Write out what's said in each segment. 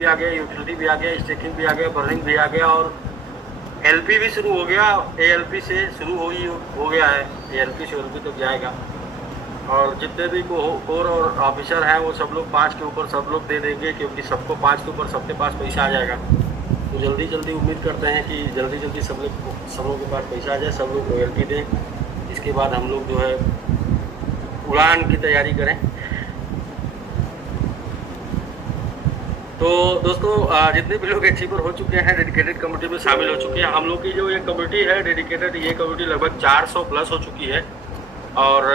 भी आ गया, यूटिलिटी भी आ गया, स्टेकिंग भी आ गया, बर्निंग भी आ गया और एलपी भी शुरू हो गया। एएलपी से शुरू हो गया है, एएलपी से एलपी तक जाएगा। और जितने भी कोर और ऑफिसर हैं वो सब लोग 5 के ऊपर सब लोग दे देंगे, क्योंकि सबको 5 के ऊपर सबके पास पैसा आ जाएगा। तो जल्दी जल्दी उम्मीद करते हैं कि जल्दी जल्दी सब लोगों के पास पैसा आ जाए, सब लोग रॉयल्टी दें। इसके बाद हम लोग जो है उड़ान की तैयारी करें। तो दोस्तों जितने भी लोग अचीवर हो चुके हैं, डेडिकेटेड कम्युनिटी में शामिल हो चुके हैं, हम लोग की जो ये कम्युनिटी है डेडिकेटेड, ये कम्युनिटी लगभग 400 प्लस हो चुकी है। और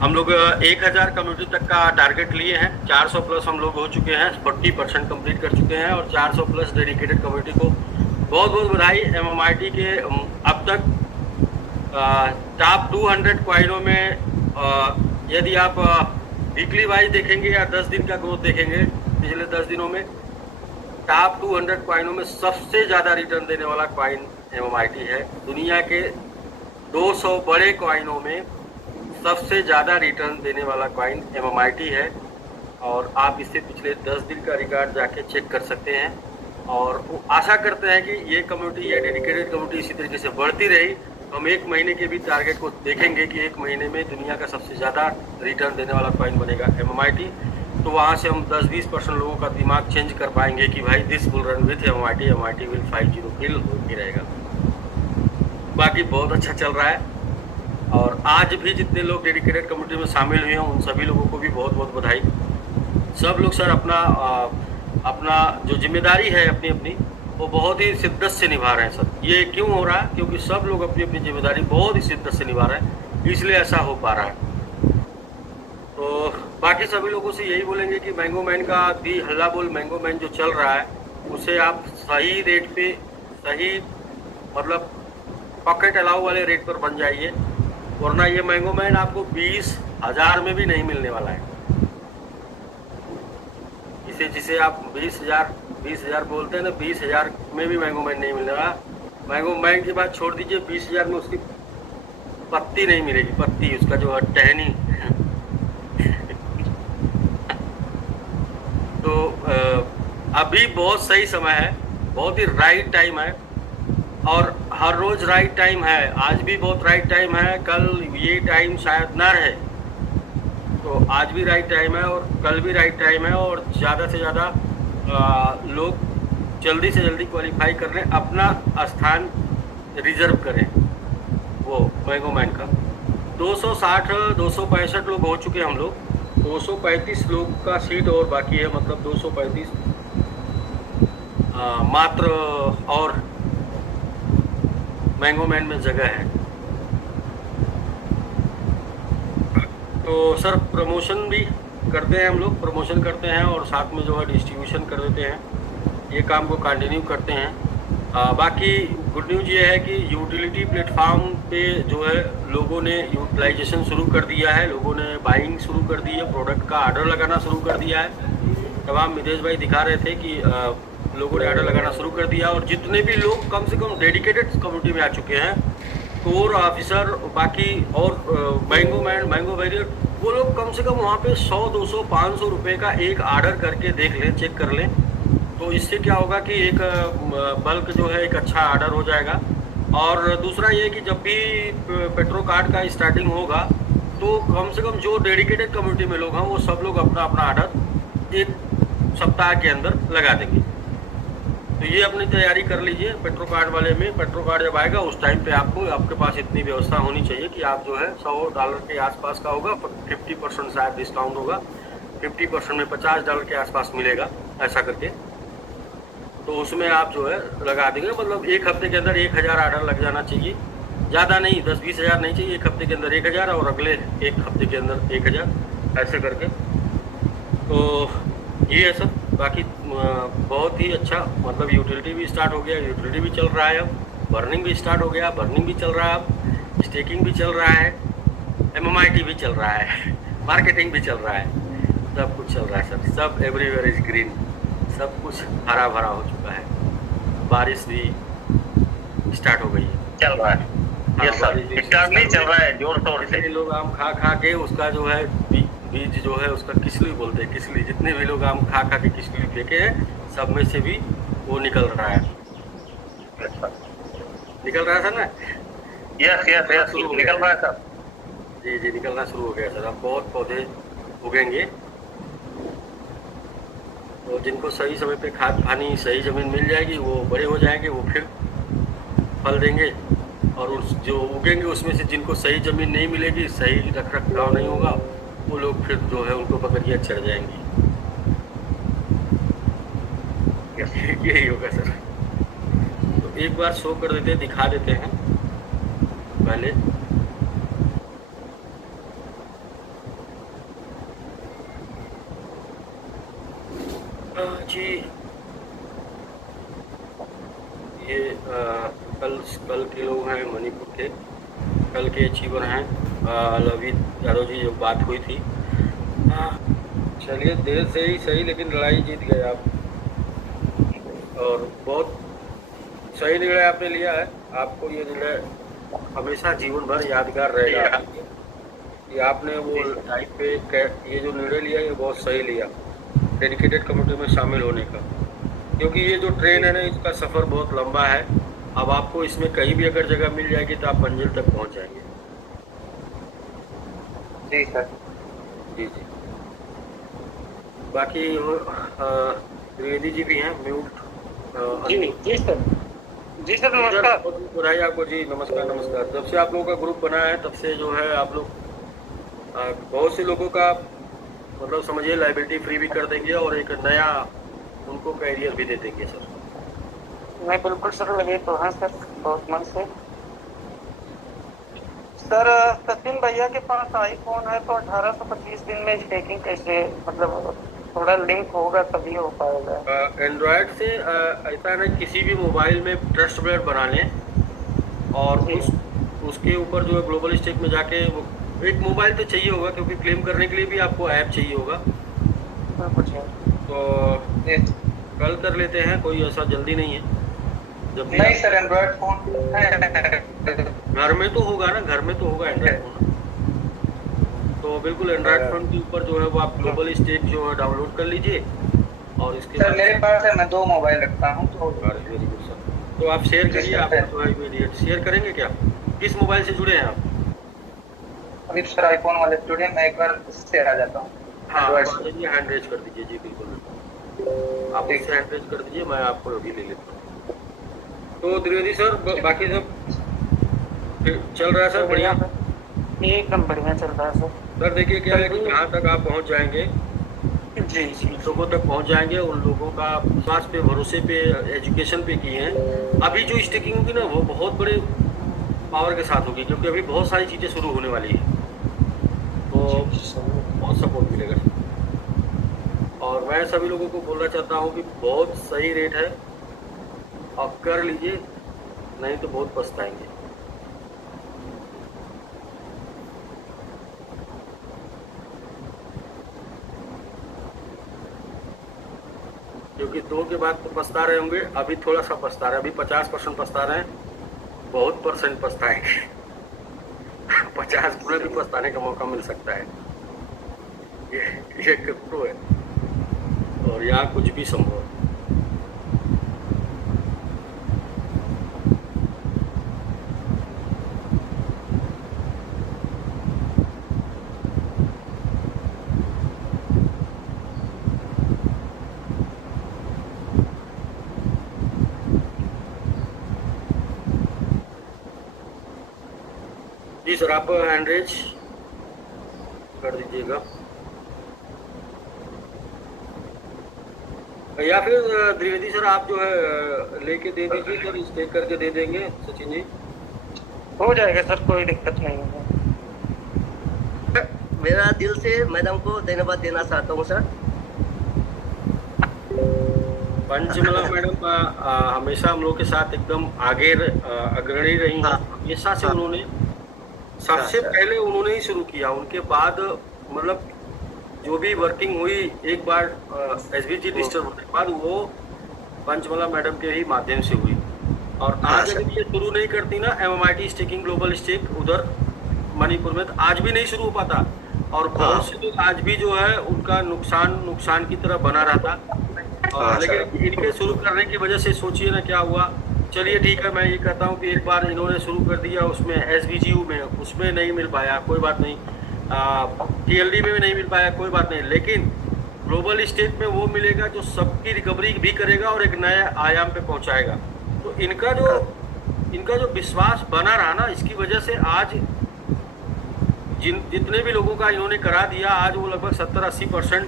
हम लोग 1000 कम्युनिटी तक का टारगेट लिए हैं। 400 प्लस हम लोग हो चुके हैं, 40% कंप्लीट कर चुके हैं। और 400 प्लस डेडिकेटेड कम्युनिटी को बहुत बहुत बधाई। MMIT के अब तक टॉप 200 क्वाइनों में यदि आप वीकली वाइज देखेंगे या 10 दिन का ग्रोथ देखेंगे पिछले 10 दिनों में, टॉप 200 क्वाइनों में सबसे ज़्यादा रिटर्न देने वाला क्वाइन MMIT है। दुनिया के 200 बड़े क्वाइनों में सबसे ज़्यादा रिटर्न देने वाला क्वाइन MMIT है। और आप इससे पिछले 10 दिन का रिकॉर्ड जाके चेक कर सकते हैं। और आशा करते हैं कि ये कम्युनिटी, ये डेडिकेटेड कम्युनिटी इसी तरीके से बढ़ती रही। हम 1 महीने के भी टारगेट को देखेंगे कि 1 महीने में दुनिया का सबसे ज़्यादा रिटर्न देने वाला क्वाइन बनेगा MMIT। तो वहाँ से हम 10-20% लोगों का दिमाग चेंज कर पाएंगे कि भाई this will run with MMIT will 50 किल ही रहेगा। बाकी बहुत अच्छा चल रहा है। और आज भी जितने लोग डेडिकेटेड कम्युनिटी में शामिल हुए हैं उन सभी लोगों को भी बहुत बहुत बधाई। सब लोग सर अपना जो जिम्मेदारी है अपनी अपनी, वो बहुत ही शिद्दत से निभा रहे हैं सर। ये क्यों हो रहा है? क्योंकि सब लोग अपनी अपनी जिम्मेदारी बहुत ही शिद्दत से निभा रहे हैं, इसलिए ऐसा हो पा रहा है। तो बाकी सभी लोगों से यही बोलेंगे कि मैंगो मैन का दी हल्ला बोल मैंगो मैन जो चल रहा है उसे आप सही रेट पे, सही मतलब पॉकेट अलाउ वाले रेट पर बन जाइए, वरना ये मैंगो मैन आपको 20,000 में भी नहीं मिलने वाला है। जिसे आप 20,000 बोलते हैं ना, 20,000 में भी मैंगो मैन नहीं मिलने वाला। मैंगो मैन की बात छोड़ दीजिए, 20,000 में उसकी पत्ती नहीं मिलेगी, पत्ती उसका जो है टहनी। तो अभी बहुत सही समय है, बहुत ही राइट टाइम है। और हर रोज राइट टाइम है, आज भी बहुत राइट टाइम है, कल ये टाइम शायद ना रहे, तो आज भी राइट टाइम है और कल भी राइट टाइम है। और ज़्यादा से ज़्यादा लोग जल्दी से जल्दी क्वालिफाई कर लें, अपना स्थान रिजर्व करें वो मैंगो मैन का। 265 लोग हो चुके हैं हम लोग, 235 लोग का सीट और बाकी है, मतलब 235 मात्र और मैंगो मैन में जगह है। तो सर प्रमोशन भी करते हैं हम लोग, प्रमोशन करते हैं और साथ में जो है डिस्ट्रीब्यूशन कर देते हैं, ये काम को कंटिन्यू करते हैं। बाकी गुड न्यूज़ ये है कि यूटिलिटी प्लेटफॉर्म पे जो है लोगों ने यूटिलाइजेशन शुरू कर दिया है, लोगों ने बाइंग शुरू कर दी है, प्रोडक्ट का ऑर्डर लगाना शुरू कर दिया है। तमाम मितेश भाई दिखा रहे थे कि लोगों ने ऑर्डर लगाना शुरू कर दिया। और जितने भी लोग कम से कम डेडिकेटेड कम्युनिटी में आ चुके हैं, कोर ऑफिसर बाकी और मैंगो मैन, मैंगो वेरियर, वो लोग कम से कम वहाँ पे 100, 200, 500 रुपये का एक ऑर्डर करके देख लें, चेक कर लें। तो इससे क्या होगा कि एक बल्क जो है एक अच्छा ऑर्डर हो जाएगा। और दूसरा ये कि जब भी पेट्रो कार्ड का स्टार्टिंग होगा तो कम से कम जो डेडिकेटेड कम्युनिटी में लोग हैं वो सब लोग अपना अपना ऑर्डर 1 सप्ताह के अंदर लगा देंगे। तो ये अपनी तैयारी कर लीजिए। पेट्रो कार्ड वाले में पेट्रो कार्ड जब आएगा उस टाइम पे आपके पास इतनी व्यवस्था होनी चाहिए कि आप जो है $100 के आसपास का होगा, 50% शायद डिस्काउंट होगा, 50% में $50 के आसपास मिलेगा, ऐसा करके। तो उसमें आप जो है लगा देंगे, मतलब 1 हफ्ते के अंदर 1000 ऑर्डर लग जाना चाहिए, ज़्यादा नहीं, 10-20 हज़ार नहीं चाहिए। 1 हफ्ते के अंदर 1000 और अगले 1 हफ्ते के अंदर 1000, ऐसे करके। तो ये है सब। बाकी बहुत ही अच्छा, मतलब यूटिलिटी भी स्टार्ट हो गया, यूटिलिटी भी चल रहा है, अब बर्निंग भी स्टार्ट हो गया, बर्निंग भी चल रहा है, अब स्टेकिंग भी चल रहा है, MMIT भी चल रहा है, मार्केटिंग भी चल रहा है, सब कुछ चल रहा है सर। सब एवरीवेयर इज ग्रीन, सब कुछ हरा भरा हो चुका है। बारिश भी स्टार्ट हो गई है, चल रहा है। हाँ, ये सब स्टार्ट नहीं चल रहा है, जोर शोर से। लोग आम खा खा के उसका जो है बीज जो है उसका किसली बोलते हैं, किसली। जितने भी लोग आम खा खा के किसली फेंके हैं, सब में से भी वो निकल रहा है। निकल रहा था ना? यस यस यस, निकल रहा है सर। जी जी, निकलना शुरू हो गया सर। अब बहुत पौधे उगेंगे, तो जिनको सही समय पे खाद पानी सही ज़मीन मिल जाएगी वो बड़े हो जाएंगे, वो फिर फल देंगे। और उस जो उगेंगे उसमें से जिनको सही ज़मीन नहीं मिलेगी, सही रख रखाव नहीं होगा, वो लोग फिर जो है उनको बकरियाँ चढ़ जाएंगी। यही होगा सर। तो एक बार शो कर देते हैं, दिखा देते हैं पहले। जी, ये कल के लोग हैं मणिपुर के, कल के अचीवर हैं लवित यादव जी, जो बात हुई थी। चलिए, देर से ही सही, लेकिन लड़ाई जीत गए आप, और बहुत सही निर्णय आपने लिया है। आपको ये निर्णय हमेशा जीवन भर यादगार रहेगा कि आपने वो लाइफ पे ये जो निर्णय लिया, ये बहुत सही लिया, डेडिकेटेड कम्युनिटी में शामिल होने का। क्योंकि ये जो ट्रेन है ना, इसका सफ़र बहुत लंबा है। अब आपको इसमें कहीं भी अगर जगह मिल जाएगी तो आप मंजिल तक पहुंच जाएंगे। जी सर। जी जी। बाकी त्रिवेदी जी भी हैं म्यूट। जी सर। जी सर, नमस्कार। बधाई आपको जी। नमस्कार नमस्कार। जब से आप लोगों का ग्रुप बना है तब से जो है आप लोग बहुत से लोगों का मतलब समझिए लाइबिलिटी फ्री भी कर देंगे और एक नया उनको कैरियर भी दे देंगे सर। मैं बिल्कुल सर, लगे तो हाँ सर, बहुत मन से। सर सचिन भैया के पास आईफोन है, तो 1825 दिन में स्टेकिंग कैसे, मतलब थोड़ा लिंक होगा तभी हो पाएगा। एंड्रॉयड से ऐसा है, किसी भी मोबाइल में ट्रस्ट वॉलेट बना लें और उसके ऊपर जो है ग्लोबल स्टेक में जाके वो एक मोबाइल तो चाहिए होगा, क्योंकि क्लेम करने के लिए भी आपको ऐप चाहिए होगा। तो कल कर लेते हैं, कोई ऐसा जल्दी नहीं है। जब नहीं सर, एंड्रॉयड फोन घर में तो होगा ना, घर में तो होगा एंड्रॉयड फोन। तो बिल्कुल एंड्रॉयड फोन के ऊपर जो है वो आप ग्लोबल स्टेक जो है डाउनलोड कर लीजिए। और इसके सर मेरे पास है, मैं 2 मोबाइल रखता हूँ। तो वेरी गुड सर। तो आप शेयर करिए, आप जो है इमीडिएट शेयर करेंगे क्या? किस मोबाइल से जुड़े हैं आप? अभी सर आईफोन वाले जुड़े, मैं एक बार इससे आ जाता हूँ। हाँ, हैंड रेज कर दीजिए जी, बिल्कुल आप इससे हैंड रेज कर दीजिए, मैं आपको अभी ले लेता हूँ। तो त्रिवेदी सर, बाकी सब चल रहा है सर? बढ़िया, एकदम बढ़िया चल रहा है सर। सर देखिए क्या है कि जहाँ तक आप पहुँच जाएंगे, जी जी, लोगों तक पहुँच जाएंगे, उन लोगों का विश्वास पे, भरोसे पे, एजुकेशन पे किए हैं। अभी जो स्टेकिंग होगी ना, वो बहुत बड़े पावर के साथ होगी, क्योंकि अभी बहुत सारी चीज़ें शुरू होने वाली है, तो बहुत सपोर्ट मिलेगा। और मैं सभी लोगों को बोलना चाहता हूँ कि बहुत सही रेट है, आप कर लीजिए, नहीं तो बहुत पछताएंगे। क्योंकि 2 के बाद तो पछता रहे होंगे, अभी थोड़ा सा पछता रहे हैं, अभी 50% पछता रहे हैं, बहुत % पछताएंगे। 50 पूरे भी पछताने का मौका मिल सकता है। ये क्रिप्टो है और यहाँ कुछ भी संभव है। जी सर, आप हैंड रेज कर दीजिएगा, या फिर द्विवेदी सर आप जो है लेके दे दीजिए सर, स्टेक करके दे देंगे सचिन जी। हो जाएगा सर, कोई दिक्कत नहीं है। मेरा दिल से मैडम को धन्यवाद देना चाहता हूँ सर। पंचमला मैडम हमेशा हम लोग के साथ एकदम आगे अग्रणी रही हैं। हमेशा से उन्होंने सबसे पहले उन्होंने ही शुरू किया, उनके बाद मतलब जो भी वर्किंग हुई एक बार SBG डिजिटल होने के बाद, वो पंचमला मैडम के ही माध्यम से हुई। और आज अगर ये शुरू नहीं करती ना MMIT स्टेकिंग ग्लोबल स्टेक उधर मणिपुर में, तो आज भी नहीं शुरू हो पाता। और बहुत से लोग आज भी जो है उनका नुकसान की तरह बना रहता। और लेकिन इनके शुरू करने की वजह से सोचिए ना क्या हुआ। चलिए ठीक है, मैं ये कहता हूँ कि एक बार इन्होंने शुरू कर दिया, उसमें SVGU में उसमें नहीं मिल पाया, कोई बात नहीं, TLD में भी नहीं मिल पाया, कोई बात नहीं, लेकिन ग्लोबल स्टेज में वो मिलेगा जो सबकी रिकवरी भी करेगा और एक नए आयाम पे पहुंचाएगा। तो इनका जो विश्वास बना रहा ना, इसकी वजह से आज जितने भी लोगों का इन्होंने करा दिया, आज वो लगभग 70-80%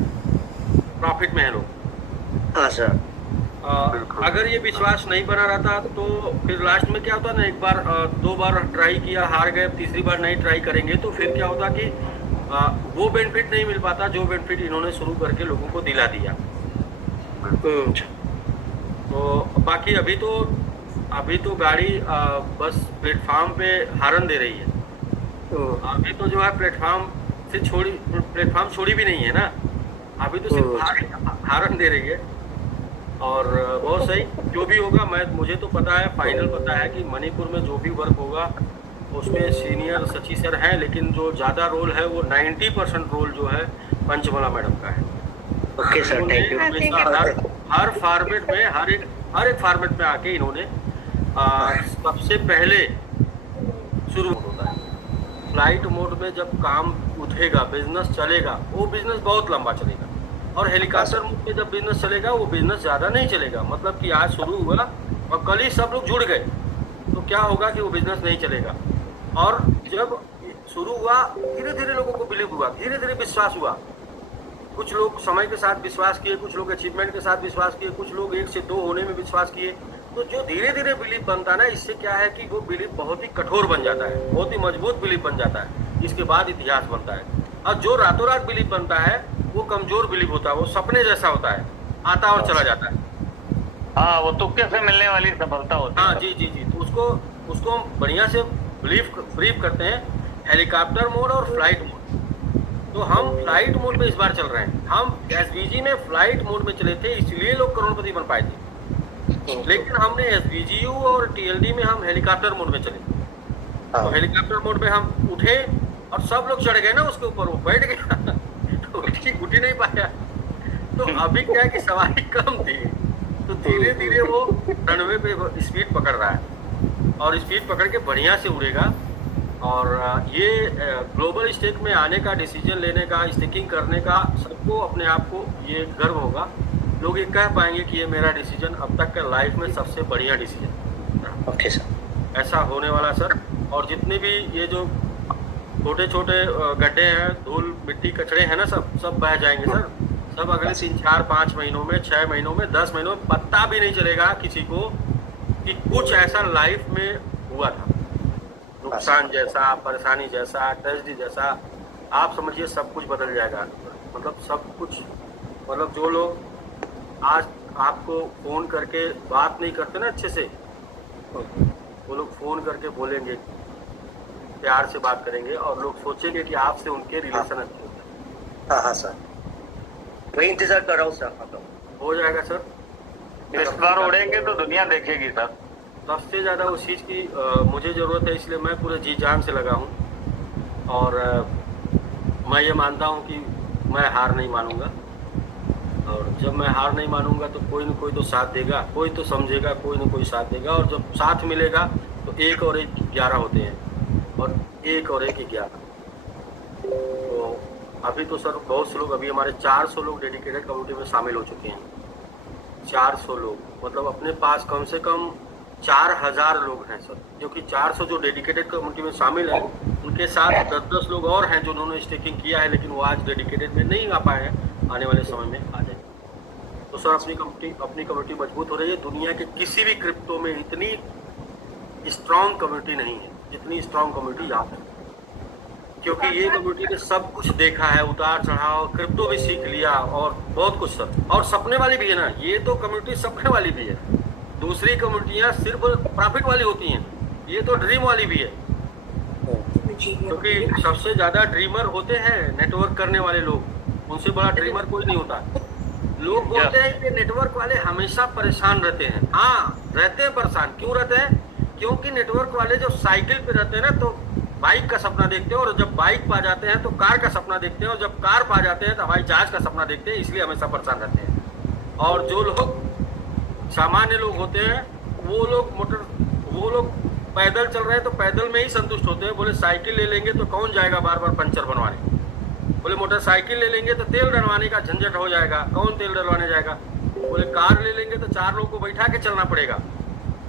प्रॉफिट में है लोग। हाँ सर। अगर ये विश्वास नहीं बना रहता तो फिर लास्ट में क्या होता ना, एक बार 2 बार ट्राई किया, हार गए, तीसरी बार नहीं ट्राई करेंगे तो फिर क्या होता कि वो बेनिफिट नहीं मिल पाता जो बेनिफिट इन्होंने शुरू करके लोगों को दिला दिया। तो बाकी अभी तो गाड़ी बस प्लेटफॉर्म पे हारन दे रही है। अभी तो जो है प्लेटफॉर्म छोड़ी भी नहीं है ना, अभी तो सिर्फ हारन दे रही है। और बहुत सही, जो भी होगा, मुझे तो पता है, फाइनल पता है कि मणिपुर में जो भी वर्क होगा उसमें सीनियर सची सर हैं, लेकिन जो ज़्यादा रोल है वो 90% रोल जो है पंचमला मैडम का है। Okay sir, thank you. Her format में हर एक फॉर्मेट में आके इन्होंने सबसे पहले शुरू होता है। फ्लाइट मोड में जब काम उठेगा, बिजनेस चलेगा, वो बिजनेस बहुत लंबा चलेगा। और हेलीकॉप्टर मोड में जब बिजनेस चलेगा वो बिजनेस ज़्यादा नहीं चलेगा। मतलब कि आज शुरू हुआ और कल ही सब लोग जुड़ गए तो क्या होगा कि वो बिजनेस नहीं चलेगा। और जब शुरू हुआ, धीरे धीरे लोगों को बिलीव हुआ, धीरे धीरे विश्वास हुआ। कुछ लोग समय के साथ विश्वास किए, कुछ लोग अचीवमेंट के साथ विश्वास किए, कुछ लोग 1 से 2 होने में विश्वास किए। तो जो धीरे धीरे बिलीव बनता है ना, इससे क्या है कि वो बिलीव बहुत ही कठोर बन जाता है, बहुत ही मजबूत बिलीव बन जाता है। इसके बाद इतिहास बनता है। और जो रातों रात बिलीव बनता है वो कमजोर बिलीव होता है, वो सपने जैसा होता है, आता और चला जाता है। हाँ, वो तुक्के से मिलने वाली सफलता होती है। हाँ जी जी जी। तो उसको हम बढ़िया से ब्रीफ करते हैं, हेलीकॉप्टर मोड और फ्लाइट मोड। तो हम फ्लाइट मोड में इस बार चल रहे हैं। हम SVG में फ्लाइट मोड में चले थे, इसलिए लोग करोड़पति बन पाए थे। लेकिन हमने SVGU और TLD में हम हेलीकॉप्टर मोड में चले। तो हेलीकॉप्टर मोड में हम उठे और सब लोग चढ़ गए ना उसके ऊपर, वो बैठ गया तो उठ ही नहीं पाया। तो अभी क्या है कि सवारी कम थी, तो धीरे धीरे वो रनवे पे स्पीड पकड़ रहा है और स्पीड पकड़ के बढ़िया से उड़ेगा। और ये ग्लोबल स्टेक में आने का, डिसीजन लेने का, स्टेकिंग करने का, सबको अपने आप को ये गर्व होगा। लोग ये कह पाएंगे कि ये मेरा डिसीजन अब तक का लाइफ में सबसे बढ़िया डिसीजन। Okay sir. ऐसा होने वाला सर। और जितने भी ये जो छोटे छोटे गड्ढे हैं, धूल मिट्टी कचरे हैं ना, सब बह जाएंगे सर। सब अगले 3, 4, 5 महीनों में, 6 महीनों में, 10 महीनों में पता भी नहीं चलेगा किसी को कि कुछ ऐसा लाइफ में हुआ था। नुकसान जैसा, परेशानी जैसा, ट्रेजेडी जैसा, आप समझिए सब कुछ बदल जाएगा। मतलब सब कुछ, मतलब जो लोग आज आपको फोन करके बात नहीं करते ना अच्छे से, वो लोग फोन करके बोलेंगे, प्यार से बात करेंगे और लोग सोचेंगे कि आपसे उनके रिलेशन अच्छे होते हैं। हाँ हाँ सर, मैं इंतजार कर रहा हूँ सर। हो जाएगा सर। इस बार उड़ेंगे तो दुनिया देखेगी सर। सबसे ज़्यादा उस चीज़ की मुझे ज़रूरत है, इसलिए मैं पूरे जी जान से लगा हूँ। और मैं ये मानता हूँ कि मैं हार नहीं मानूंगा। और जब मैं हार नहीं मानूंगा तो कोई न कोई तो साथ देगा, कोई तो समझेगा, कोई न कोई साथ देगा। और जब साथ मिलेगा तो 1 और 1 11 होते हैं, और 1 और 1 11। तो अभी तो सर बहुत से लोग, अभी हमारे 400 लोग डेडिकेटेड कम्युनिटी में शामिल हो चुके हैं। 400 लोग, मतलब अपने पास कम से कम 4000 लोग हैं सर, क्योंकि 400 जो डेडिकेटेड कम्युनिटी में शामिल हैं, उनके साथ 10-10 लोग और हैं जो उन्होंने स्टेकिंग किया है, लेकिन वो आज डेडिकेटेड में नहीं आ पाए हैं, आने वाले समय में आ जाएंगे। तो सर अपनी कम्युनिटी मजबूत हो रही है। दुनिया के किसी भी क्रिप्टो में इतनी स्ट्रॉन्ग कम्युनिटी नहीं है जितनी स्ट्रॉन्ग कम्युनिटी यहाँ है, क्योंकि ये कम्युनिटी ने सब कुछ देखा है, उतार चढ़ाव, क्रिप्टो भी सीख लिया और बहुत कुछ सर। और सपने वाली भी है ना, ये तो कम्युनिटी सपने वाली भी है। दूसरी कम्युनिटियाँ सिर्फ प्रॉफिट वाली होती हैं, ये तो ड्रीम वाली भी है। क्योंकि सबसे ज़्यादा ड्रीमर होते हैं नेटवर्क करने वाले लोग, उनसे बड़ा ड्रीमर कोई नहीं होता। लोग बोलते हैं कि नेटवर्क वाले हमेशा परेशान रहते हैं। हाँ, रहते हैं परेशान। क्यों रहते हैं? क्योंकि नेटवर्क वाले जब साइकिल पे रहते हैं ना, तो बाइक का सपना देखते हैं, और जब बाइक पा जाते हैं तो कार का सपना देखते हैं, और जब कार पा जाते हैं तो हवाई जहाज का सपना देखते हैं, इसलिए हमेशा परेशान रहते हैं। और जो लोग सामान्य लोग होते हैं वो लोग पैदल चल रहे हैं तो पैदल में ही संतुष्ट होते हैं। बोले साइकिल ले लेंगे तो कौन जाएगा बार बार पंचर बनवाने, बोले मोटरसाइकिल ले लेंगे तो तेल डलवाने का झंझट हो जाएगा, कौन तेल डलवाने जाएगा, बोले कार ले लेंगे तो 4 लोगों को बैठा के चलना पड़ेगा।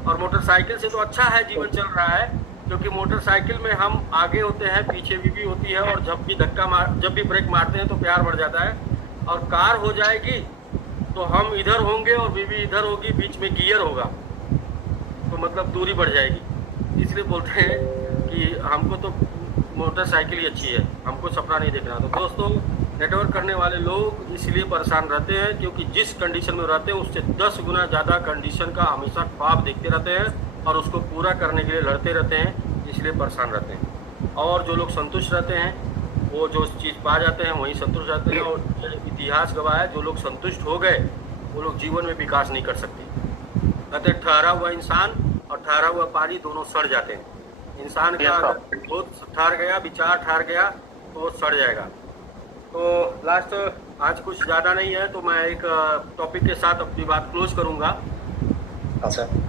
और मोटरसाइकिल से तो अच्छा है जीवन चल रहा है, क्योंकि मोटरसाइकिल में हम आगे होते हैं, पीछे बीवी होती है, और जब भी ब्रेक मारते हैं तो प्यार बढ़ जाता है। और कार हो जाएगी तो हम इधर होंगे और बीवी इधर होगी, बीच में गियर होगा, तो मतलब दूरी बढ़ जाएगी। इसलिए बोलते हैं कि हमको तो मोटरसाइकिल ही अच्छी है, हमको सपना नहीं देखना। तो दोस्तों, नेटवर्क करने वाले लोग इसलिए परेशान रहते हैं क्योंकि जिस कंडीशन में रहते हैं उससे 10 गुना ज़्यादा कंडीशन का हमेशा ख्वाब देखते रहते हैं और उसको पूरा करने के लिए लड़ते रहते हैं, इसलिए परेशान रहते हैं। और जो लोग संतुष्ट रहते हैं वो जो चीज़ पा जाते हैं वहीं संतुष्ट रहते हैं। और इतिहास गवाह है, जो लोग संतुष्ट हो गए वो लोग जीवन में विकास नहीं कर सकते। कहते ठहरा हुआ इंसान और ठहरा हुआ पानी दोनों सड़ जाते हैं। इंसान का बहुत ठहर गया, विचार ठहर गया तो वो सड़ जाएगा। तो लास्ट, आज कुछ ज़्यादा नहीं है तो मैं एक टॉपिक के साथ अपनी बात क्लोज करूँगा।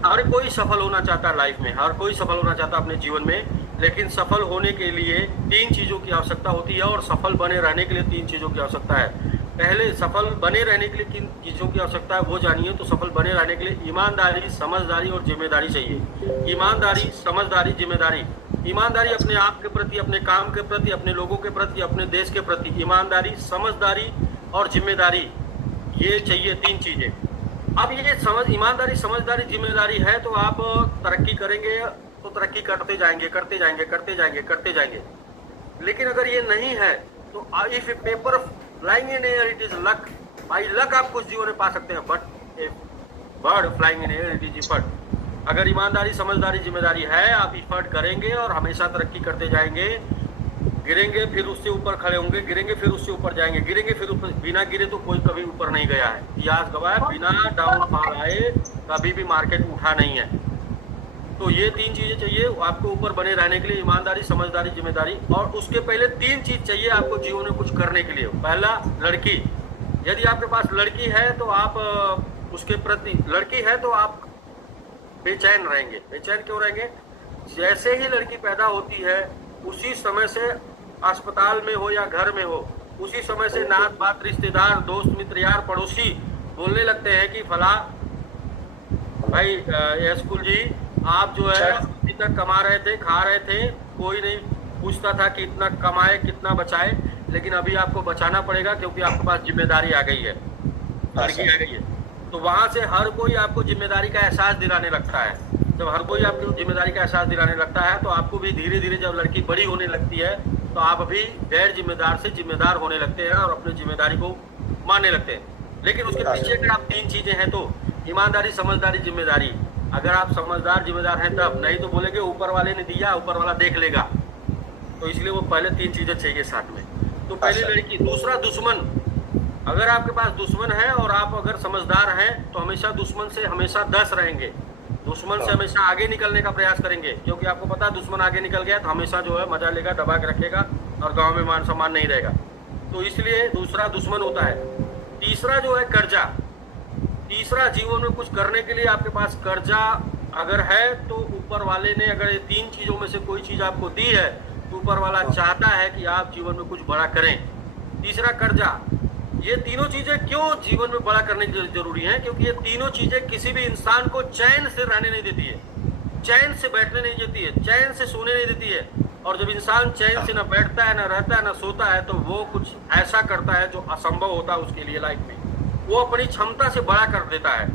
हर कोई सफल होना चाहता है लाइफ में, हर कोई सफल होना चाहता है अपने जीवन में, लेकिन सफल होने के लिए 3 चीज़ों की आवश्यकता होती है, और सफल बने रहने के लिए 3 चीज़ों की आवश्यकता है। पहले सफल बने रहने के लिए किन चीज़ों की आवश्यकता है वो जानिए। तो सफल बने रहने के लिए ईमानदारी, समझदारी और जिम्मेदारी चाहिए। ईमानदारी, समझदारी, जिम्मेदारी। ईमानदारी अपने आप के प्रति, अपने काम के प्रति, अपने लोगों के प्रति, अपने देश के प्रति। ईमानदारी, समझदारी और जिम्मेदारी, ये चाहिए 3 चीज़ें। अब ये ईमानदारी, समझदारी, जिम्मेदारी है तो आप तरक्की करेंगे तो तरक्की करते जाएंगे, करते जाएंगे, करते जाएंगे, करते जाएंगे। लेकिन अगर ये नहीं है तो if A paper flying in air it is luck, by luck आप कुछ जीवन में पा सकते हैं, but A bird flying in air it is effort. अगर ईमानदारी, समझदारी, जिम्मेदारी है, आप इफर्ट करेंगे और हमेशा तरक्की करते जाएंगे। गिरेंगे फिर उससे ऊपर खड़े होंगे, गिरेंगे फिर उससे ऊपर जाएंगे, गिरेंगे फिर ऊपर। बिना गिरे तो कोई कभी ऊपर नहीं गया है। इतिहास गवाह है, बिना डाउनफॉल आए कभी भी मार्केट उठा नहीं है। तो ये 3 चीजें चाहिए आपको ऊपर बने रहने के लिए, ईमानदारी, समझदारी, जिम्मेदारी। और उसके पहले 3 चीज चाहिए आपको जीवन में कुछ करने के लिए। पहला, लड़की। यदि आपके पास लड़की है तो आप उसके प्रति, लड़की है तो आप बेचैन रहेंगे। बेचैन क्यों रहेंगे? जैसे ही लड़की पैदा होती है उसी समय से अस्पताल में हो या घर में हो, उसी समय से नात बात, रिश्तेदार, दोस्त मित्र, यार, पड़ोसी बोलने लगते हैं कि फला भाई, स्कूल जी, आप जो है अभी तक कमा रहे थे, खा रहे थे, कोई नहीं पूछता था कि इतना कमाए कितना बचाए, लेकिन अभी आपको बचाना पड़ेगा क्योंकि आपके पास जिम्मेदारी आ गई है, लड़की आ गई है। तो वहां से हर कोई आपको जिम्मेदारी का एहसास दिलाने लगता है। जब हर कोई आपको जिम्मेदारी का एहसास दिलाने लगता है तो आपको भी धीरे धीरे, जब लड़की बड़ी होने लगती है तो आप भी गैर जिम्मेदार से जिम्मेदार होने लगते हैं और अपनी जिम्मेदारी को मानने लगते हैं। लेकिन उसके पीछे अगर आप 3 चीजें हैं तो ईमानदारी, समझदारी, जिम्मेदारी। अगर आप समझदार, जिम्मेदार हैं तब, नहीं तो बोलेंगे ऊपर वाले ने दिया, ऊपर वाला देख लेगा। तो इसलिए वो पहले 3 चीजें चाहिए साथ में। तो पहली लड़की। दूसरा, दुश्मन। अगर आपके पास दुश्मन है और आप अगर समझदार हैं तो हमेशा दुश्मन से हमेशा 10 रहेंगे, दुश्मन से हमेशा आगे निकलने का प्रयास करेंगे, क्योंकि आपको पता है दुश्मन आगे निकल गया तो हमेशा जो है मजा लेगा, दबा के रखेगा और गांव में मान सम्मान नहीं रहेगा। तो इसलिए दूसरा दुश्मन होता है। तीसरा जो है कर्जा। तीसरा, जीवन में कुछ करने के लिए आपके पास कर्जा अगर है तो ऊपर वाले ने अगर ये 3 चीजों में से कोई चीज आपको दी है तो ऊपर वाला चाहता है कि आप जीवन में कुछ बड़ा करें। तीसरा, कर्जा। ये तीनों चीजें क्यों जीवन में बड़ा करने की जरूरी है? क्योंकि ये तीनों चीजें किसी भी इंसान को चैन से रहने नहीं देती है, चैन से बैठने नहीं देती है, चैन से सोने नहीं देती है। और जब इंसान चैन से न बैठता है, न रहता है, न सोता है, तो वो कुछ ऐसा करता है जो असंभव होता है उसके लिए लाइफ में। वो अपनी क्षमता से बड़ा कर देता है,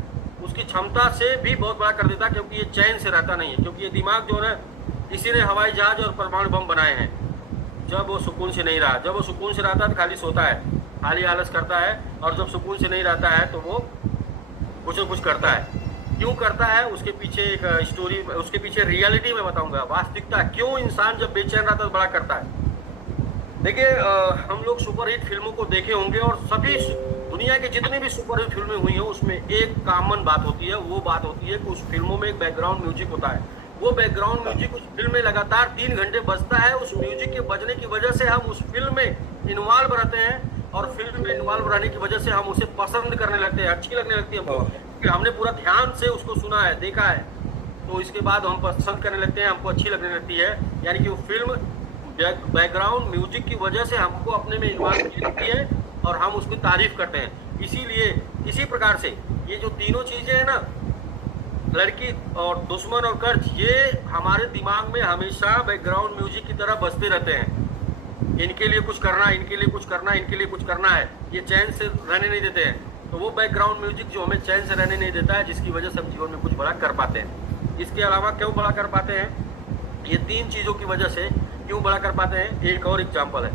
उसकी क्षमता से भी बहुत बड़ा कर देता है, क्योंकि ये चैन से रहता नहीं है। क्योंकि ये दिमाग जो है, इसी ने हवाई जहाज और परमाणु बम बनाए हैं। जब वो सुकून से नहीं रहा, जब वो सुकून से रहता है तो खाली सोता है, खाली आलस करता है, और जब सुकून से नहीं रहता है तो वो कुछ न कुछ करता है। क्यों करता है? उसके पीछे एक स्टोरी, उसके पीछे रियलिटी में बताऊंगा, वास्तविकता। क्यों इंसान जब बेचैन रहता है तो बड़ा करता है। देखिए, हम लोग सुपरहिट फिल्मों को देखे होंगे और सभी दुनिया की जितनी भी सुपरहिट फिल्में हुई हैं उसमें एक कॉमन बात होती है। वो बात होती है कि उस फिल्मों में एक बैकग्राउंड म्यूजिक होता है। वो बैकग्राउंड म्यूजिक उस फिल्म में लगातार 3 घंटे बजता है। उस म्यूजिक के बजने की वजह से हम उस फिल्म में इन्वॉल्व रहते हैं और फिल्म में इन्वॉल्व रहने की वजह से हम उसे पसंद करने लगते हैं, अच्छी लगने लगती है हमको, क्योंकि हमने पूरा ध्यान से उसको सुना है, देखा है, तो इसके बाद हम पसंद करने लगते हैं, हमको अच्छी लगने लगती है। यानी कि वो फिल्म बैकग्राउंड म्यूजिक की वजह से हमको अपने में इन्वॉल्व करती है और हम उसकी तारीफ करते हैं। इसीलिए इसी प्रकार से ये जो तीनों चीजें हैं ना, लड़की और दुश्मन और कर्ज, ये हमारे दिमाग में हमेशा बैकग्राउंड म्यूजिक की तरह बजते रहते हैं। इनके लिए कुछ करना है, इनके लिए कुछ करना है, इनके लिए कुछ करना है, ये चैन से रहने नहीं देते हैं। तो वो बैकग्राउंड म्यूजिक जो हमें चैन से रहने नहीं देता है, जिसकी वजह से हम जीवन में कुछ बड़ा कर पाते हैं। इसके अलावा क्यों बड़ा कर पाते हैं, ये 3 चीज़ों की वजह से क्यों बड़ा कर पाते हैं। एक और एग्जाम्पल है,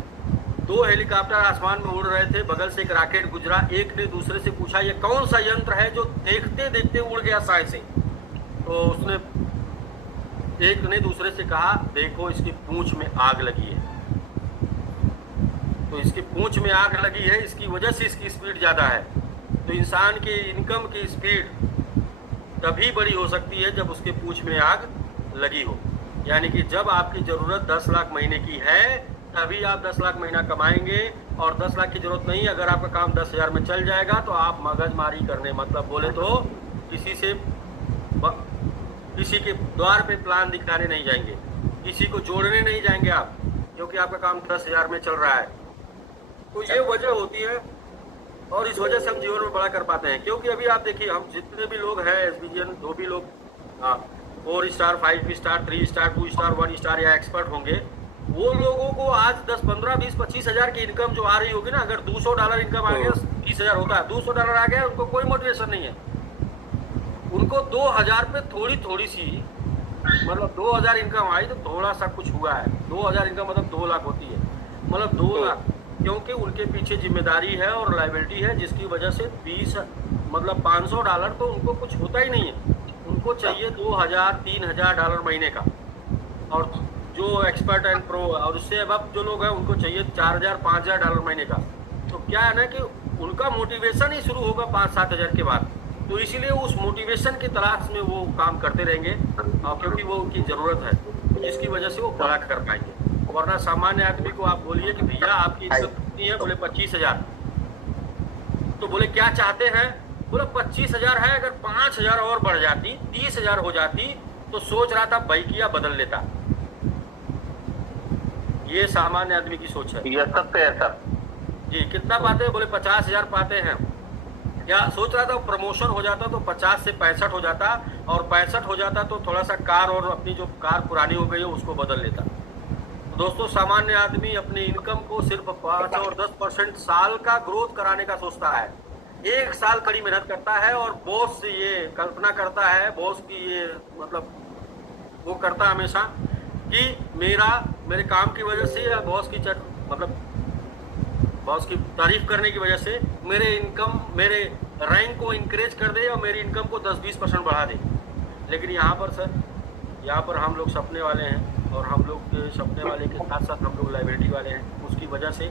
2 हेलीकॉप्टर आसमान में उड़ रहे थे, बगल से एक रॉकेट गुजरा, एक ने दूसरे से पूछा ये कौन सा यंत्र है जो देखते देखते उड़ गया साए से। तो उसने एक ने दूसरे से कहा देखो इसकी पूंछ में आग लगी है। तो इसकी पूंछ में आग लगी है, इसकी वजह से इसकी स्पीड ज़्यादा है। तो इंसान की इनकम की स्पीड तभी बड़ी हो सकती है जब उसके पूंछ में आग लगी हो। यानी कि जब आपकी ज़रूरत 10 लाख महीने की है तभी आप 10 लाख महीना कमाएंगे, और 10 लाख की जरूरत नहीं, अगर आपका काम 10,000 में चल जाएगा तो आप मगजमारी करने, मतलब बोले तो किसी के द्वार पे प्लान दिखाने नहीं जाएंगे, किसी को जोड़ने नहीं जाएंगे आप, क्योंकि आपका काम 10,000 में चल रहा है। तो ये वजह होती है और इस वजह से हम जीवन में बड़ा कर पाते हैं। क्योंकि अभी आप देखिए, हम जितने भी लोग हैं एसबीजन, जो भी लोग 4 star, 5 star, 3 star, 2 star, 1 star या एक्सपर्ट होंगे, वो लोगों को आज 10, 15, 20, 25 हज़ार की इनकम जो आ रही होगी ना, अगर $200 इनकम आ गया, 20,000 होता है, $200 आ गया, उनको कोई मोटिवेशन नहीं है। उनको 2,000 पे थोड़ी सी, मतलब 2,000 इनकम आई तो थोड़ा सा कुछ हुआ है। 2,000 इनकम मतलब 2 लाख होती है, मतलब 2 लाख, क्योंकि उनके पीछे जिम्मेदारी है और लायबिलिटी है, जिसकी वजह से 20 मतलब $500 तो उनको कुछ होता ही नहीं है। उनको चाहिए $2,000, $3,000 महीने का। और जो एक्सपर्ट एंड प्रो और उससे अब जो लोग हैं उनको चाहिए $4,000, $5,000 महीने का। तो क्या है ना कि उनका मोटिवेशन ही शुरू होगा 5-7 हज़ार के बाद। तो इसीलिए उस मोटिवेशन की तलाश में वो काम करते रहेंगे, क्योंकि वो उनकी ज़रूरत है, जिसकी वजह से वो बड़ा कर पाएंगे। वरना सामान्य आदमी को आप बोलिए कि भैया आपकी इज्जत कितनी है, बोले 25,000, तो बोले क्या चाहते हैं, बोले 25,000 है, अगर 5,000 और बढ़ जाती, 30,000 हो जाती तो सोच रहा था बाइकिया बदल लेता। ये सामान्य आदमी की सोच है। ये सत्य है सर जी। कितना पाते हैं, बोले 50,000 पाते हैं। या सोच रहा था प्रमोशन हो जाता तो 50 से 65 हो जाता, और 65 हो जाता तो थोड़ा सा कार, और अपनी जो कार पुरानी हो गई है उसको बदल लेता। तो दोस्तों, सामान्य आदमी अपनी इनकम को सिर्फ 5 और 10% साल का ग्रोथ कराने का सोचता है। 1 साल कड़ी मेहनत करता है और बॉस से ये कल्पना करता है, बॉस की ये मतलब वो करता हमेशा कि मेरे काम की वजह से या बॉस की बॉस की तारीफ करने की वजह से मेरे रैंक को इंकरेज कर दे और मेरी इनकम को 10-20% बढ़ा दे। लेकिन यहाँ पर सर, यहाँ पर हम लोग सपने वाले हैं, और हम लोग के सपने वाले के साथ साथ हम लोग लायबिलिटी वाले हैं। उसकी वजह से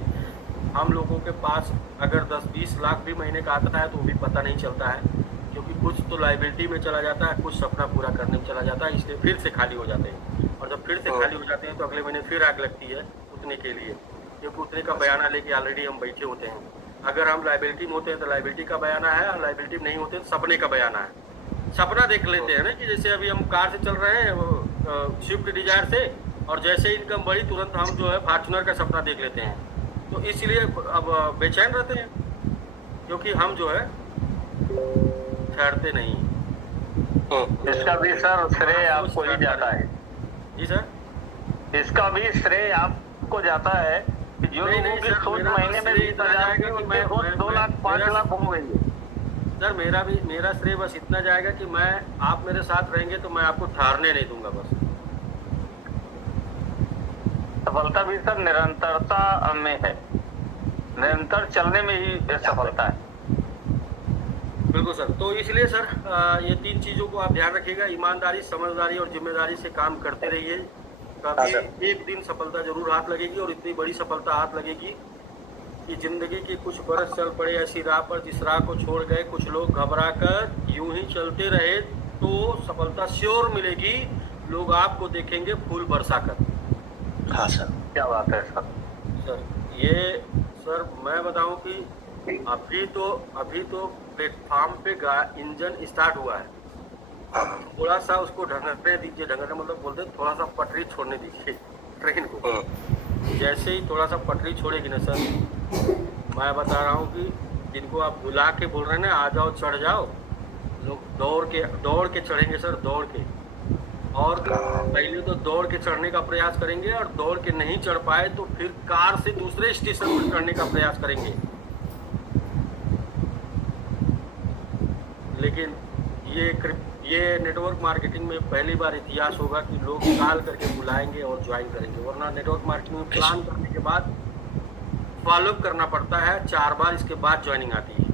हम लोगों के पास अगर 10-20 लाख भी महीने का आता है तो वो भी पता नहीं चलता है, क्योंकि कुछ तो लायबिलिटी में चला जाता है, कुछ सपना पूरा करने में चला जाता है, इसलिए फिर से खाली हो जाते हैं। और जब फिर से खाली हो जाते हैं तो अगले महीने फिर आग लगती है उतने के लिए, क्योंकि उतने का बयाना लेके ऑलरेडी हम बैठे होते हैं। अगर हम लायबिलिटी में होते हैं तो लायबिलिटी का बयाना है, और लायबिलिटी में नहीं होते तो सपने का बयाना है। सपना देख लेते हैं ना, कि जैसे अभी हम कार से चल रहे हैं स्विफ्ट डिजायर से, और जैसे इनकम बढ़ी तुरंत हम जो है फॉर्च्यूनर का सपना देख लेते हैं। तो इसलिए अब बेचैन रहते हैं, क्योंकि हम जो है ठहरते नहीं। इसका भी सर श्रेय आपको ही जाता है। जी सर, इसका भी श्रेय आपको जाता है कि जो लोगों की सोच महीने में 20,000 की, उनकी सोच 2 लाख 5 लाख हो गई है। सर मेरा श्रेय बस इतना जाएगा कि आप मेरे साथ रहेंगे तो मैं आपको ठहरने नहीं दूंगा। बस सफलता भी सर निरंतरता में है, निरंतर चलने में ही सफलता है। बिल्कुल सर। तो इसलिए सर ये 3 चीज़ों को आप ध्यान रखिएगा, ईमानदारी, समझदारी और जिम्मेदारी से काम करते रहिए। कभी एक दिन सफलता जरूर हाथ लगेगी, और इतनी बड़ी सफलता हाथ लगेगी कि जिंदगी के कुछ बरस चल पड़े ऐसी राह पर जिस राह को छोड़ गए कुछ लोग घबरा कर यूं ही चलते रहे, तो सफलता श्योर मिलेगी। लोग आपको देखेंगे फूल बरसा कर। हाँ सर। क्या बात है सर। सर ये सर मैं बताऊं कि अभी तो प्लेटफॉर्म पे इंजन स्टार्ट हुआ है, हाँ। थोड़ा सा उसको ढंगने दीजिए, ढंगने मतलब बोलते हैं थोड़ा सा पटरी छोड़ने दीजिए ट्रेन को। जैसे ही थोड़ा सा पटरी छोड़ेगी ना सर, मैं बता रहा हूँ कि जिनको आप बुला के बोल रहे हैं ना आ जाओ चढ़ जाओ, लोग दौड़ के चढ़ेंगे सर, दौड़ के। और पहले तो दौड़ के चढ़ने का प्रयास करेंगे, और दौड़ के नहीं चढ़ पाए तो फिर कार से दूसरे स्टेशन पर चढ़ने का प्रयास करेंगे। लेकिन ये नेटवर्क मार्केटिंग में पहली बार इतिहास होगा कि लोग कॉल करके बुलाएंगे और ज्वाइन करेंगे, वरना नेटवर्क मार्केटिंग में प्लान करने के बाद फॉलोअप करना पड़ता है, 4 बार इसके बाद ज्वाइनिंग आती है।